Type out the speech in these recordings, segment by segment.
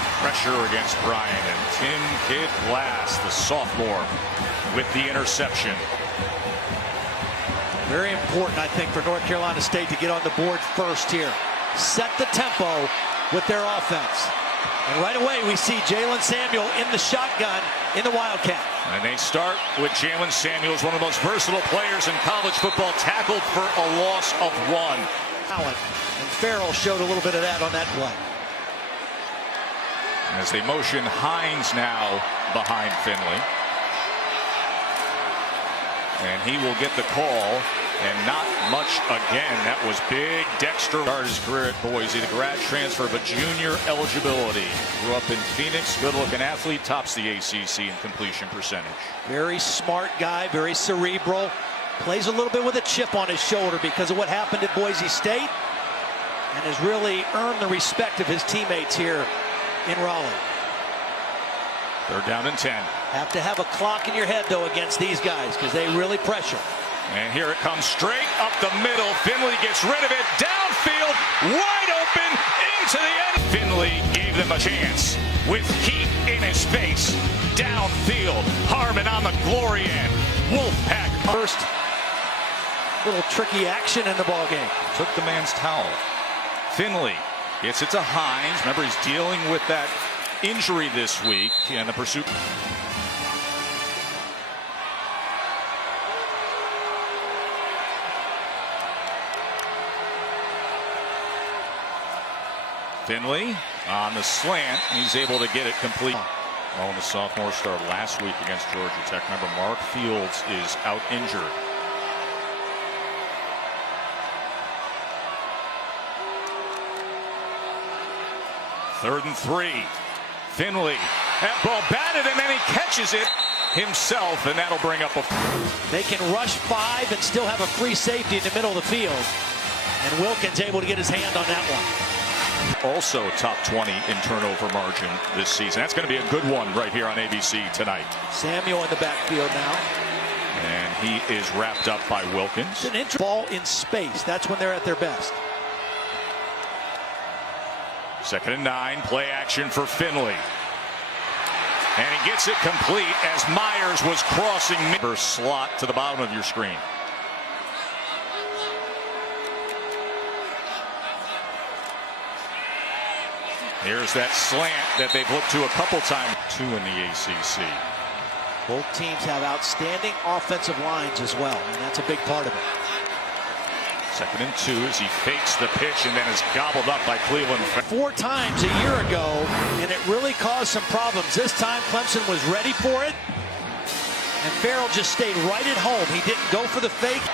with pressure against Bryant, and Tim Kid Glass, the sophomore, with the interception. Very important, I think, for North Carolina State to get on the board first here. Set the tempo with their offense. And right away, we see Jalen Samuel in the shotgun in the Wildcat. And they start with Jalen Samuels, one of the most versatile players in college football, tackled for a loss of 1. And Farrell showed a little bit of that on that play. As they motion Hines now behind Finley. And he will get the call, and not much again. That was big. Dexter started his career at Boise, the grad transfer, but junior eligibility. Grew up in Phoenix, good-looking athlete, tops the ACC in completion percentage. Very smart guy, very cerebral. Plays a little bit with a chip on his shoulder because of what happened at Boise State, and has really earned the respect of his teammates here in Raleigh. 3rd down and 10. Have to have a clock in your head, though, against these guys because they really pressure. And here it comes straight up the middle. Finley gets rid of it. Downfield, wide open, into the end. Finley gave them a chance with heat in his face. Downfield, Harmon on the glory end. Wolfpack. First little tricky action in the ball game. Took the man's towel. Finley gets it to Hines. Remember, he's dealing with that injury this week, and the pursuit. Finley on the slant. He's able to get it complete. Well, the sophomore started last week against Georgia Tech. Remember, Mark Fields is out injured. Third and 3. Finley, that ball batted, and then he catches it himself, and that'll bring up a. They can rush 5 and still have a free safety in the middle of the field. And Wilkins able to get his hand on that one. Also top 20 in turnover margin this season. That's going to be a good one right here on ABC tonight. Samuel in the backfield now. And he is wrapped up by Wilkins. It's an interesting ball in space. That's when they're at their best. 2nd and 9, play action for Finley. And he gets it complete as Myers was crossing slot to the bottom of your screen. Here's that slant that they've looked to a couple times. 2 in the ACC. Both teams have outstanding offensive lines as well, and that's a big part of it. 2nd and 2 as he fakes the pitch and then is gobbled up by Cleveland. 4 times a year ago, and it really caused some problems. This time Clemson was ready for it, and Farrell just stayed right at home. He didn't go for the fake.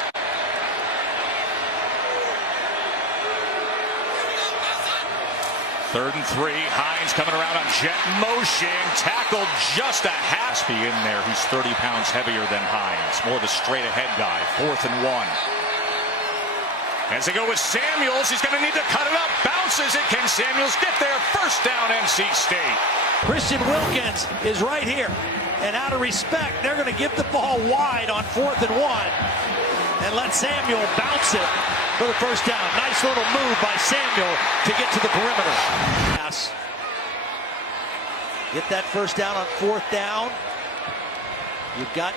Third and 3, Hines coming around on jet motion, tackled just a half. Be in there, he's 30 pounds heavier than Hines, more of a straight ahead guy. 4th and 1. As they go with Samuels, he's going to need to cut it up. Bounces it. Can Samuels get there? 1st down, NC State. Christian Wilkins is right here. And out of respect, they're going to give the ball wide on 4th and 1. And let Samuel bounce it for the 1st down. Nice little move by Samuel to get to the perimeter. Pass. Get that 1st down on 4th down. You've got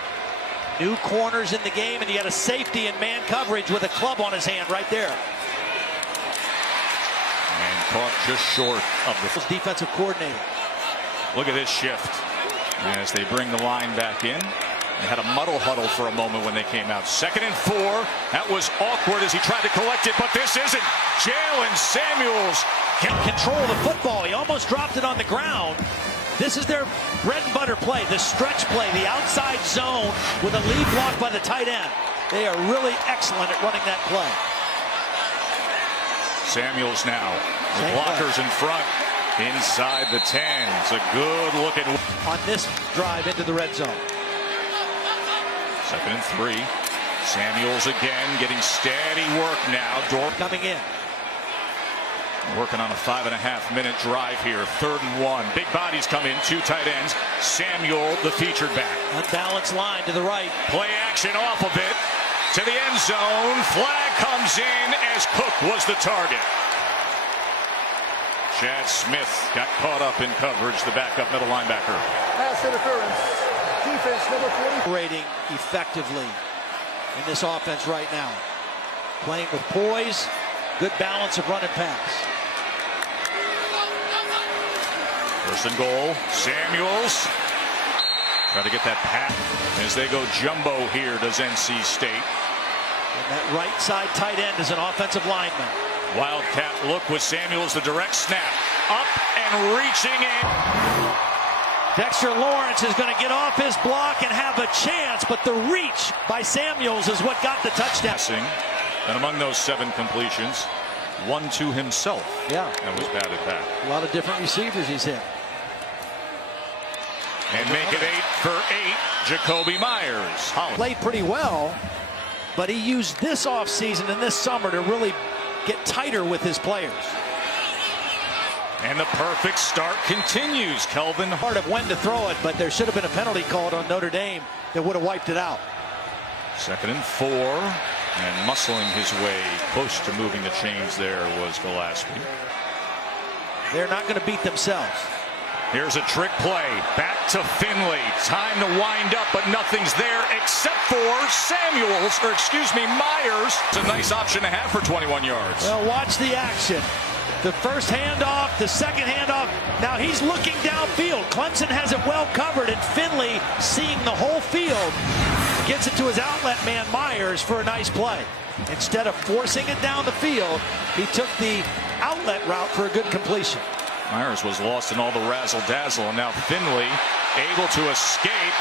new corners in the game, and you got a safety in man coverage with a club on his hand right there. And caught just short of the defensive coordinator. Look at this shift as they bring the line back in. They had a muddle huddle for a moment when they came out. 2nd and 4. That was awkward as he tried to collect it, but this isn't. Jalen Samuels can control the football. He almost dropped it on the ground. This is their bread and butter play, the stretch play, the outside zone with a lead block by the tight end. They are really excellent at running that play. Samuels now. The blockers in front. Inside the 10. It's a good looking. On this drive into the red zone. 2nd and 3. Samuels again getting steady work now. Dorp coming in. Working on a 5.5-minute drive here. 3rd and 1. Big bodies come in. 2 tight ends. Samuel, the featured back. Unbalanced line to the right. Play action off of it. To the end zone. Flag comes in as Cook was the target. Chad Smith got caught up in coverage, the backup middle linebacker. Pass interference. Defense number 40. Operating effectively in this offense right now. Playing with poise, good balance of run and pass. First and goal, Samuels. Try to get that pass as they go jumbo here, does NC State. And that right side tight end is an offensive lineman. Wildcat look with Samuels, the direct snap. Up and reaching in. Dexter Lawrence is going to get off his block and have a chance, but the reach by Samuels is what got the touchdown. And among those 7 completions, 1 to himself. Yeah. And was batted back. A lot of different receivers he's hit. And make it 8 for 8, Jacoby Myers. Played pretty well, but he used this offseason and this summer to really get tighter with his players. And the perfect start continues. Kelvin. Part of when to throw it, but there should have been a penalty called on Notre Dame that would have wiped it out. 2nd and 4. And muscling his way close to moving the chains there was Gillespie. They're not going to beat themselves. Here's a trick play. Back to Finley. Time to wind up, but nothing's there except for Samuels, or excuse me, Myers. It's a nice option to have for 21 yards. Well, watch the action. The first handoff, the second handoff. Now he's looking downfield. Clemson has it well covered, and Finley, seeing the whole field, gets it to his outlet man, Myers, for a nice play. Instead of forcing it down the field, he took the outlet route for a good completion. Myers was lost in all the razzle-dazzle, and now Finley able to escape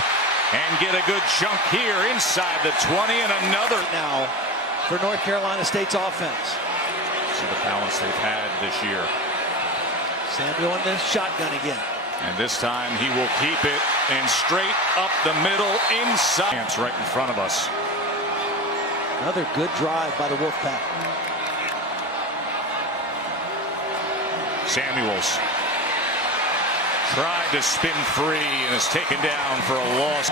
and get a good chunk here inside the 20, and another. Now for North Carolina State's offense. See the balance they've had this year. Samuel in the shotgun again. And this time he will keep it and straight up the middle inside. It's right in front of us. Another good drive by the Wolfpack. Samuels tried to spin free and is taken down for a loss.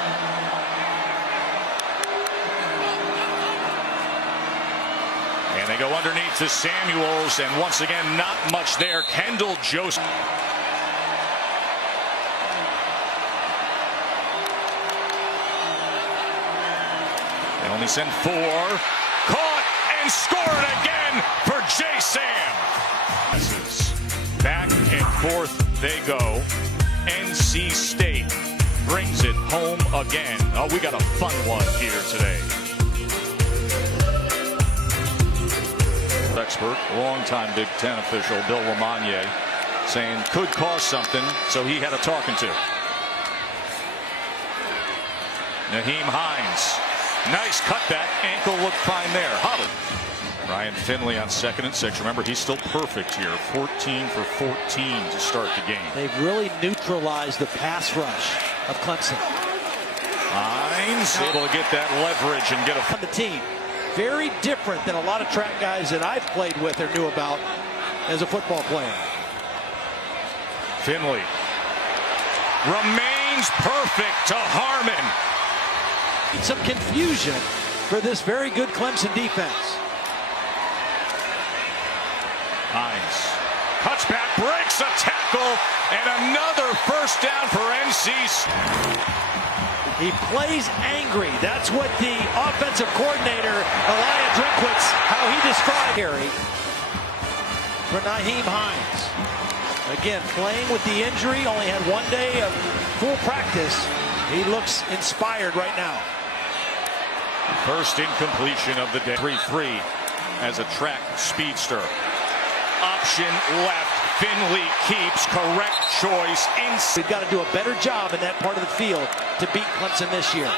And they go underneath to Samuels, and once again not much there. Kendall Joseph. They only send 4. Caught and scored again for J. Sam. Back and forth they go. NC State brings it home again. Oh, we got a fun one here today. Expert, longtime Big Ten official Bill Lamagna saying could cause something, so he had a talking to. Naheem Hines. Nice cutback. Ankle looked fine there. Holly. Ryan Finley on 2nd and 6. Remember, he's still perfect here. 14 for 14 to start the game. They've really neutralized the pass rush of Clemson. Hines able to get that leverage and get on the team. Very different than a lot of track guys that I've played with or knew about as a football player. Finley remains perfect to Harmon. Some confusion for this very good Clemson defense. Hines cuts back, breaks a tackle, and another first down for NC. He plays angry. That's what the offensive coordinator, Elijah Drinkwitz, how he described Harry for Naheem Hines. Again, playing with the injury, only had 1 day of full practice. He looks inspired right now. First incompletion of the day. 3-3 as a track speedster. Option left. Finley keeps. Correct choice. We've got to do a better job in that part of the field to beat Clemson this year.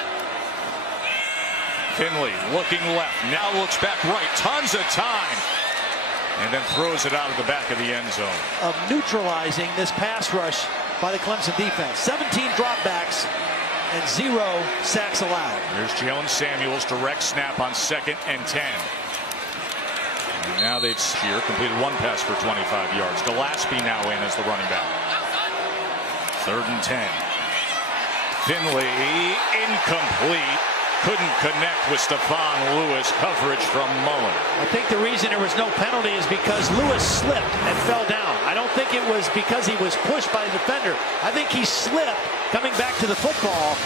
Finley looking left. Now looks back right. Tons of time. And then throws it out of the back of the end zone. Of neutralizing this pass rush by the Clemson defense. 17 dropbacks and 0 sacks allowed. Here's Jalen Samuels, direct snap on 2nd and 10. And now they've here completed 1 pass for 25 yards. Gillespie now in as the running back. 3rd and 10. Finley incomplete. couldn't connect with Stephon Lewis. Coverage from Mullen. I think the reason there was no penalty is because Lewis slipped and fell down. I don't think it was because he was pushed by the defender. I think he slipped coming back to the football,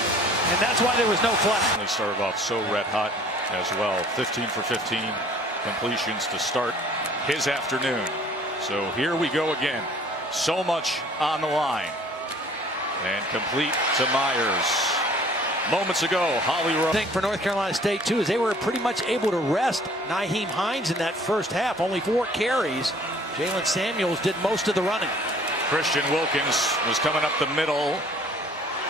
and that's why there was no flag. They started off so red hot as well. 15 for 15 completions to start his afternoon. So here we go again. So much on the line. And complete to Myers. Moments ago, Holly Rowe. I think for North Carolina State, too, is they were pretty much able to rest Nyheim Hines in that first half. Only 4 carries. Jalen Samuels did most of the running. Christian Wilkins was coming up the middle.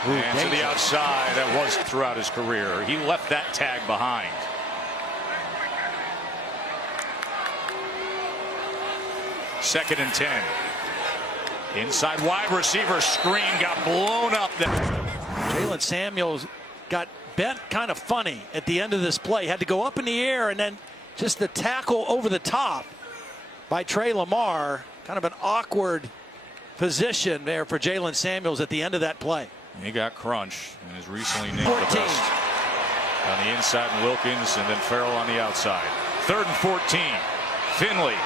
And to the outside. That was throughout his career. He left that tag behind. Second and 10. Inside wide receiver screen got blown up there. Jalen Samuels got bent kind of funny at the end of this play. Had to go up in the air, and then just the tackle over the top by Trey Lamar. Kind of an awkward position there for Jalen Samuels at the end of that play. He got crunched and is recently named the best. On the inside, Wilkins, and then Farrell on the outside. 3rd and 14. Finley.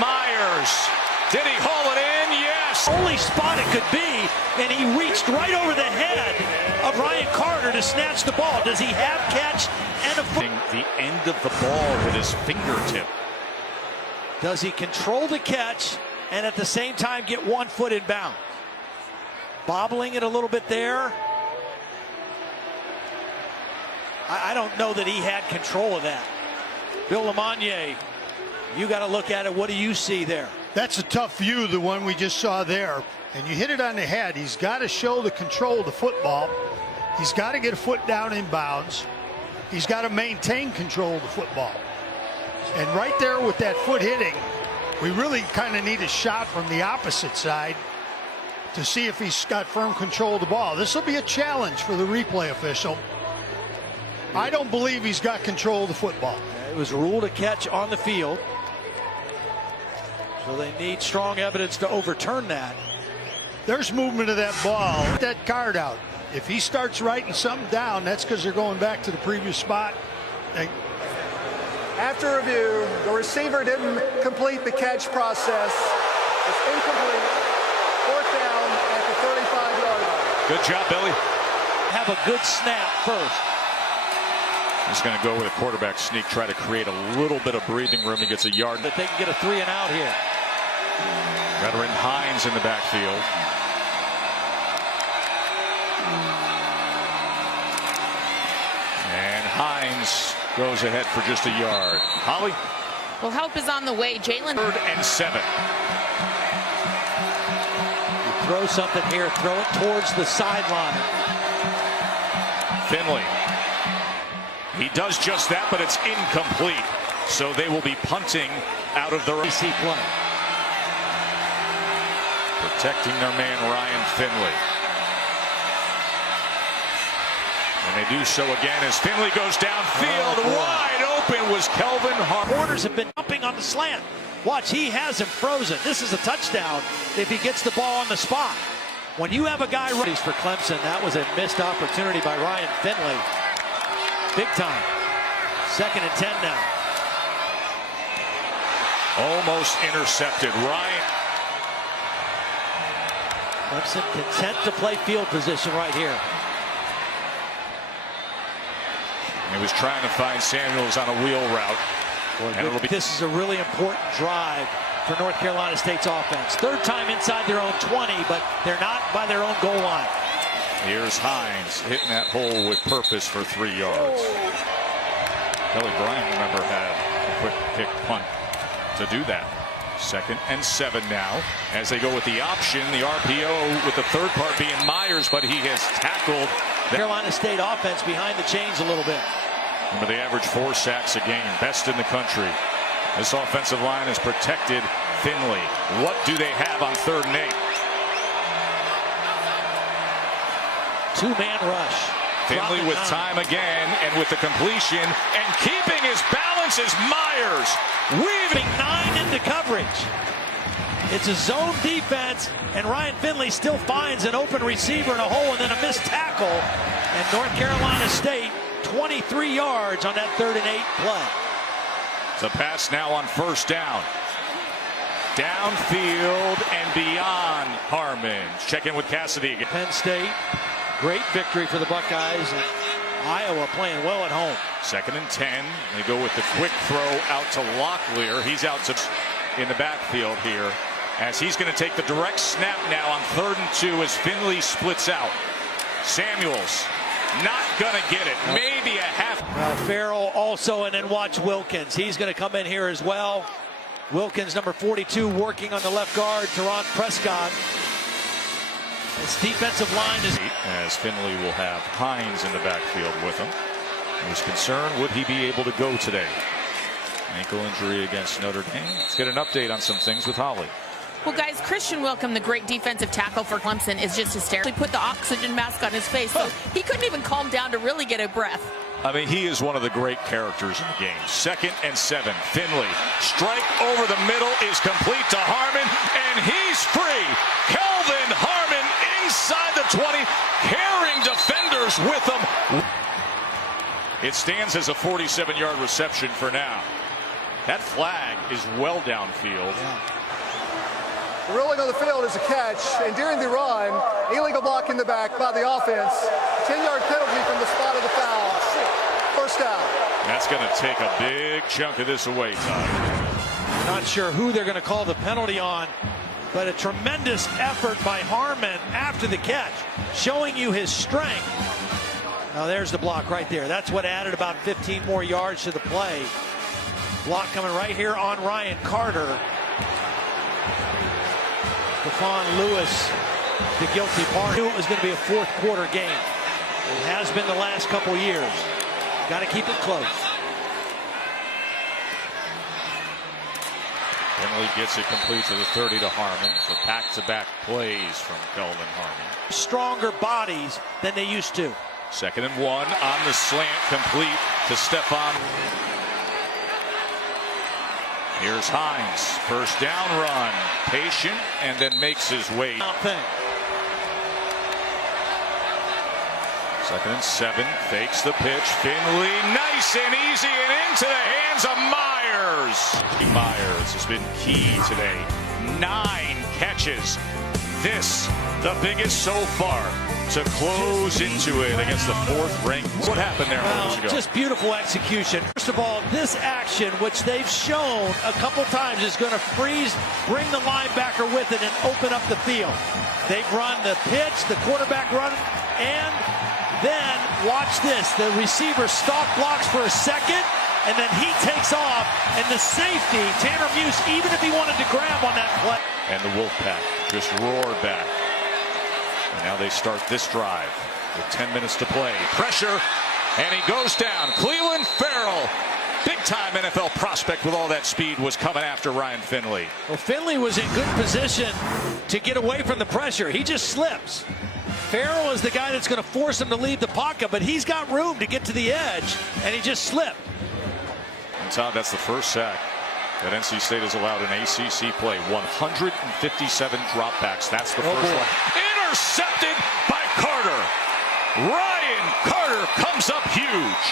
Myers. Did he haul it in? Yes. Only spot it could be, and he reached right over the head of Ryan Carter to snatch the ball. Does he have catch and a foot? The end of the ball with his fingertip. Does he control the catch and at the same time get 1 foot in bounds? Bobbling it a little bit there. I don't know that he had control of that. Bill Lamonier, you got to look at it. What do you see there? That's a tough view, the one we just saw there. And you hit it on the head. He's got to show the control of the football. He's got to get a foot down in bounds. He's got to maintain control of the football. And right there with that foot hitting, we really kind of need a shot from the opposite side to see if he's got firm control of the ball. This will be a challenge for the replay official. I don't believe he's got control of the football. It was ruled a catch on the field. So they need strong evidence to overturn that. There's movement of that ball. Get that card out. If he starts writing something down, that's because they're going back to the previous spot. After review, the receiver didn't complete the catch process. It's incomplete. 4th down at the 35-yard line. Good job, Billy. Have a good snap first. He's going to go with a quarterback sneak, try to create a little bit of breathing room. He gets a yard. That they can get a 3 and out here. Veteran Hines in the backfield. And Hines goes ahead for just a yard. Holly? Well, help is on the way. Jalen. 3rd and 7. You throw something here, throw it towards the sideline. Finley. He does just that, but it's incomplete. So they will be punting out of the AC play. Protecting their man Ryan Finley. And they do so again as Finley goes downfield. Wide open was Kelvin Hart. Corners have been jumping on the slant. Watch, he has him frozen. This is a touchdown if he gets the ball on the spot. When you have a guy ready for Clemson, that was a missed opportunity by Ryan Finley. Big time. 2nd and 10 now. Almost intercepted. Ryan. Clemson content to play field position right here. He was trying to find Samuels on a wheel route. Boy, this is a really important drive for North Carolina State's offense. 3rd time inside their own 20, but they're not by their own goal line. Here's Hines hitting that hole with purpose for 3 yards. Kelly Bryant, remember, had a quick kick punt to do that. 2nd and 7 now as they go with the option, the RPO, with the 3rd part being Myers, but he has tackled the Carolina State offense behind the chains a little bit. Remember, they average 4 sacks a game, best in the country. This offensive line has protected Finley. What do they have on 3rd and 8? 2-man rush. Finley with time again, and with the completion, and keeping his balance is Myers. Weaving 9 into coverage. It's a zone defense, and Ryan Finley still finds an open receiver in a hole and then a missed tackle. And North Carolina State 23 yards on that 3rd and 8 play. The pass now on 1st down. Downfield and beyond Harmon. Check in with Cassidy again. Penn State, great victory for the Buckeyes, and Iowa playing well at home. 2nd and 10. They go with the quick throw out to Locklear. He's out in the backfield here as he's going to take the direct snap now on 3rd and 2 as Finley splits out. Samuels not going to get it. Maybe a half. Well, Farrell also, and then watch Wilkins. He's going to come in here as well. Wilkins, number 42, working on the left guard. Teron Prescott. This defensive line is... As Finley will have Hines in the backfield with him. He was concerned, would he be able to go today? Ankle injury against Notre Dame. Let's get an update on some things with Holly. Well, guys, Christian Wilkham, the great defensive tackle for Clemson, is just hysterical. He put the oxygen mask on his face, so he couldn't even calm down to really get a breath. I mean, he is one of the great characters in the game. 2nd and 7. Finley, strike over the middle is complete to Harmon, and he's free. Kelvin Harmon inside the 20, carrying defenders with him. It stands as a 47-yard reception for now. That flag is well downfield. Yeah. The ruling on the field is a catch, and during the run, illegal block in the back by the offense. 10-yard penalty from the spot of the foul. 1st down. That's going to take a big chunk of this away, Todd. Not sure who they're going to call the penalty on, but a tremendous effort by Harmon after the catch, showing you his strength. Now there's the block right there. That's what added about 15 more yards to the play. Block coming right here on Ryan Carter. Stephon Lewis, the guilty party. Knew it was going to be a 4th quarter game. It has been the last couple years. Got to keep it close. Finley gets it complete to the 30 to Harmon. So back-to-back plays from Kelvin Harmon. Stronger bodies than they used to. 2nd and 1 on the slant, complete to Stephon. Here's Hines, 1st down run, patient, and then makes his way. 2nd and 7, fakes the pitch. Finley, nice and easy, and into the hands of Myers. Myers has been key today. 9 catches. This, the biggest so far, to close into it against the 4th-ranked. What happened there moments ago? Just beautiful execution. First of all, this action, which they've shown a couple times, is going to freeze, bring the linebacker with it, and open up the field. They've run the pitch, the quarterback run, and then watch this. The receiver stalk blocks for a second, and then he takes off, and the safety, Tanner Muse, even if he wanted to grab on that play. And the Wolfpack just roared back. And now they start this drive with 10 minutes to play. Pressure, and he goes down. Clelin Ferrell, big-time NFL prospect with all that speed, was coming after Ryan Finley. Well, Finley was in good position to get away from the pressure. He just slips. Ferrell is the guy that's going to force him to leave the pocket, but he's got room to get to the edge, and he just slipped. And Todd, that's the first sack that NC State has allowed in ACC play. 157 dropbacks. That's the first one. Intercepted by Carter. Ryan Carter comes up huge.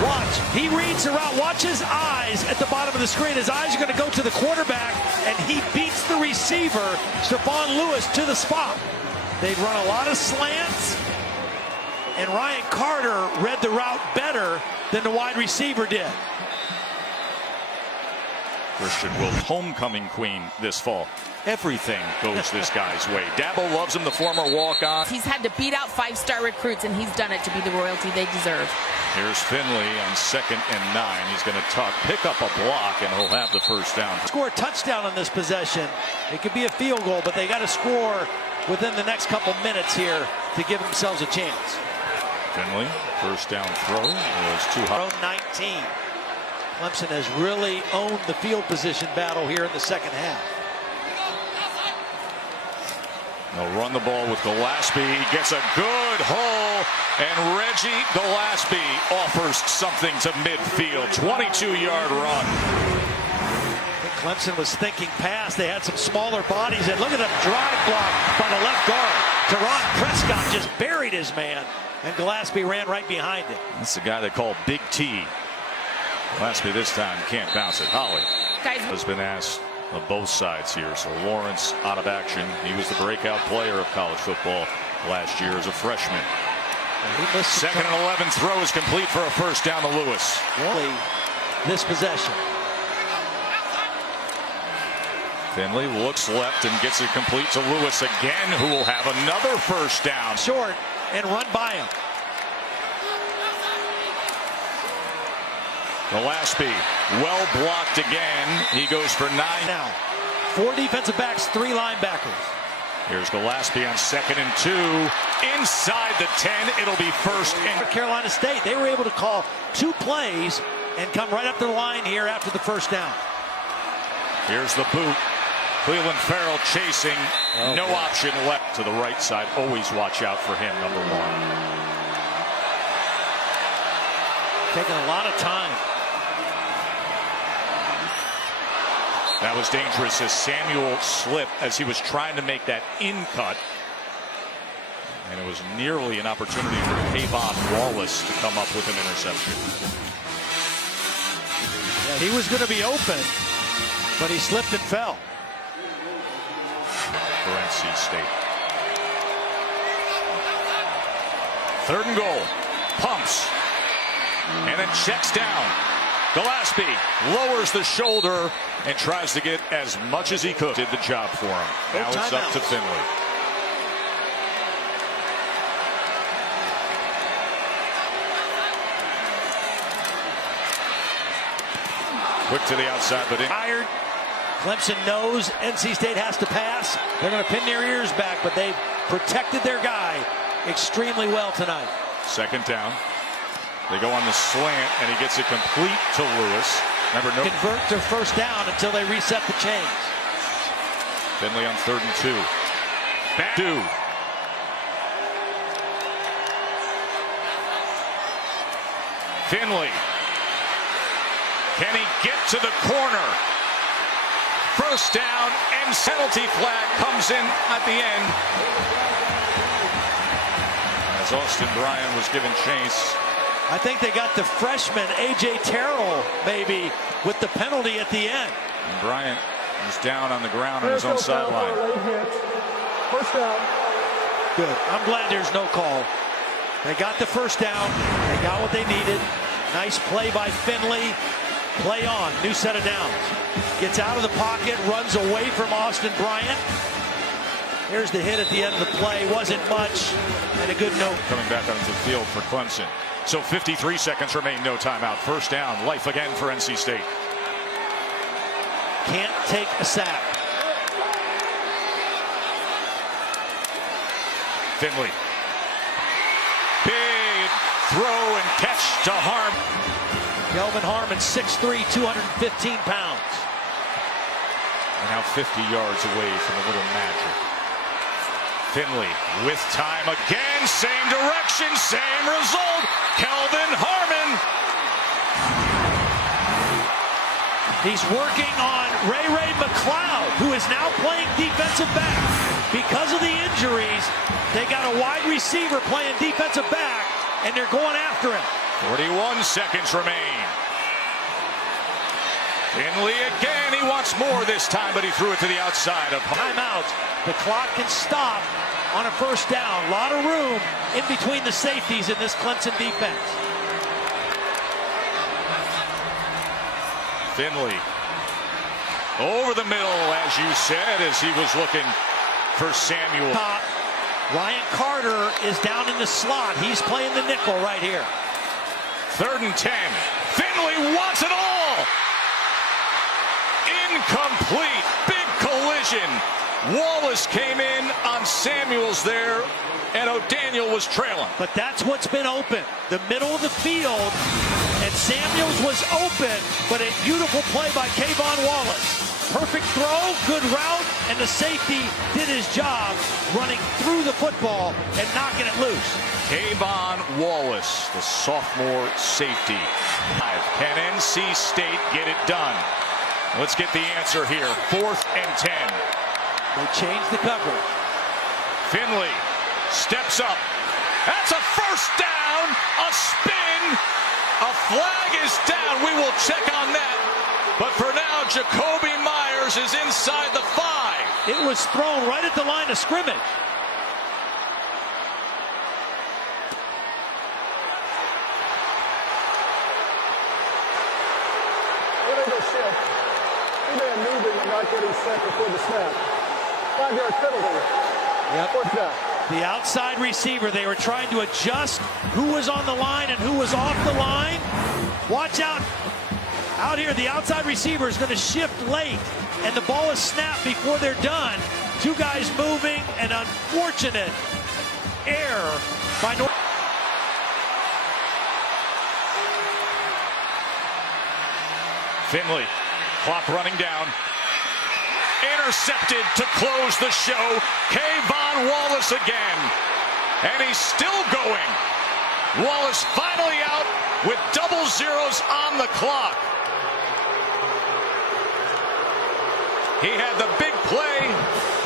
Watch. He reads the route. Watch his eyes at the bottom of the screen. His eyes are going to go to the quarterback, and he beats the receiver, Stephon Lewis, to the spot. They've run a lot of slants, and Ryan Carter read the route better than the wide receiver did. Christian Wilkes, homecoming queen this fall. Everything goes this guy's way. Dabo loves him, the former walk-on. He's had to beat out 5-star recruits, and he's done it to be the royalty they deserve. Here's Finley on 2nd and 9. He's going to tuck, pick up a block, and he'll have the first down. Score a touchdown on this possession. It could be a field goal, but they got to score within the next couple minutes here to give themselves a chance. Finley, first down throw was too high. 19. Clemson has really owned the field position battle here in the second half. They'll run the ball with Gillespie. He gets a good hole, and Reggie Gillespie offers something to midfield. 22-yard run. I think Clemson was thinking pass. They had some smaller bodies, and look at the drive block by the left guard. Teron Prescott just buried buried his man, and Gillespie ran right behind him. That's the guy they call Big T. Gillespie this time can't bounce it. Holly has been asked on both sides here. So Lawrence out of action. He was the breakout player of college football last year as a freshman. Second and 11 throw is complete for a first down to Lewis. Only this possession. Finley looks left and gets it complete to Lewis again, who will have another first down. Short and run by him. Gillespie well blocked again. He goes for 9. Now 4 defensive backs, 3 linebackers. Here's Gillespie on 2nd and 2 inside the 10. It'll be first and Carolina State, they were able to call 2 plays and come right up to the line here after the first down. Here's the boot. Cleveland Farrell chasing. No option left to the right side. Always watch out for him, number 1. Taking a lot of time. That was dangerous as Samuel slipped as he was trying to make that in cut. And it was nearly an opportunity for Kayvon Wallace to come up with an interception. Yeah, he was going to be open, but he slipped and fell. For NC State. 3rd and goal. Pumps. And then checks down. Gillespie lowers the shoulder and tries to get as much as he could. Did the job for him. Now it's up to Finley. Quick to the outside, but tired. Clemson knows NC State has to pass. They're going to pin their ears back, but they've protected their guy extremely well tonight. 2nd down. They go on the slant, and he gets it complete to Lewis. Remember, no convert to first down until they reset the chains. Finley on 3rd and 2. Back to Finley. Can he get to the corner? First down and penalty flag comes in at the end. As Austin Bryant was given chase. I think they got the freshman, A.J. Terrell, maybe, with the penalty at the end. And Bryant is down on the ground on his own sideline. First down. Good. I'm glad there's no call. They got the first down. They got what they needed. Nice play by Finley. Play on. New set of downs. Gets out of the pocket, runs away from Austin Bryant. Here's the hit at the end of the play. Wasn't much, and a good note. Coming back onto the field for Clemson. So 53 seconds remain, no timeout. First down, life again for NC State. Can't take a sack. Finley. Big throw and catch to Harm. Kelvin Harmon, 6'3", 215 pounds. And now 50 yards away from a little magic. Finley with time again, same direction, same result. Kelvin Harmon. He's working on Ray McLeod, who is now playing defensive back. Because of the injuries, they got a wide receiver playing defensive back, and they're going after him. 41 seconds remain. Finley again, he wants more this time, but he threw it to the outside of timeout. The clock can stop on a first down. A lot of room in between the safeties in this Clemson defense. Finley over the middle, as you said, as he was looking for Samuel. Ryan Carter is down in the slot. He's playing the nickel right here. 3rd and 10. Finley wants it all. Incomplete. Big collision. Wallace came in on Samuels there, and O'Daniel was trailing. But that's what's been open. The middle of the field, and Samuels was open, but a beautiful play by Kayvon Wallace. Perfect throw, good route, and the safety did his job running through the football and knocking it loose. Kayvon Wallace, the sophomore safety. Can NC State get it done? Let's get the answer here. 4th and 10. They changed the coverage. Finley steps up That's a first down, a spin, a flag is down. We will check on that. But for now, Jacoby Myers is inside the 5. It was thrown right at the line of scrimmage. Illegal shift. Two-man moving and not getting set before the snap. 5-yard penalty. Fourth down. The outside receiver, they were trying to adjust who was on the line and who was off the line. Watch out. Out here, the outside receiver is going to shift late, and the ball is snapped before they're done. Two guys moving, an unfortunate error by North. Finley, clock running down. Intercepted to close the show. Kayvon Wallace again. And he's still going. Wallace finally out with double zeros on the clock. He had the big play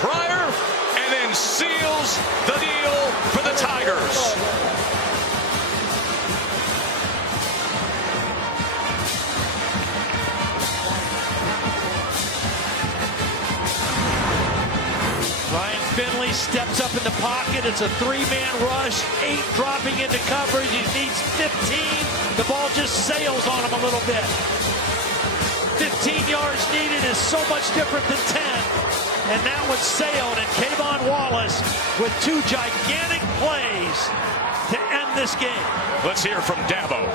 prior and then seals the deal for the Tigers. Ryan Finley steps up in the pocket. It's a 3-man rush, 8 dropping into coverage. He needs 15. The ball just sails on him a little bit. 15 yards needed is so much different than 10. And that one sailed, and Kayvon Wallace with 2 gigantic plays to end this game. Let's hear from Dabo.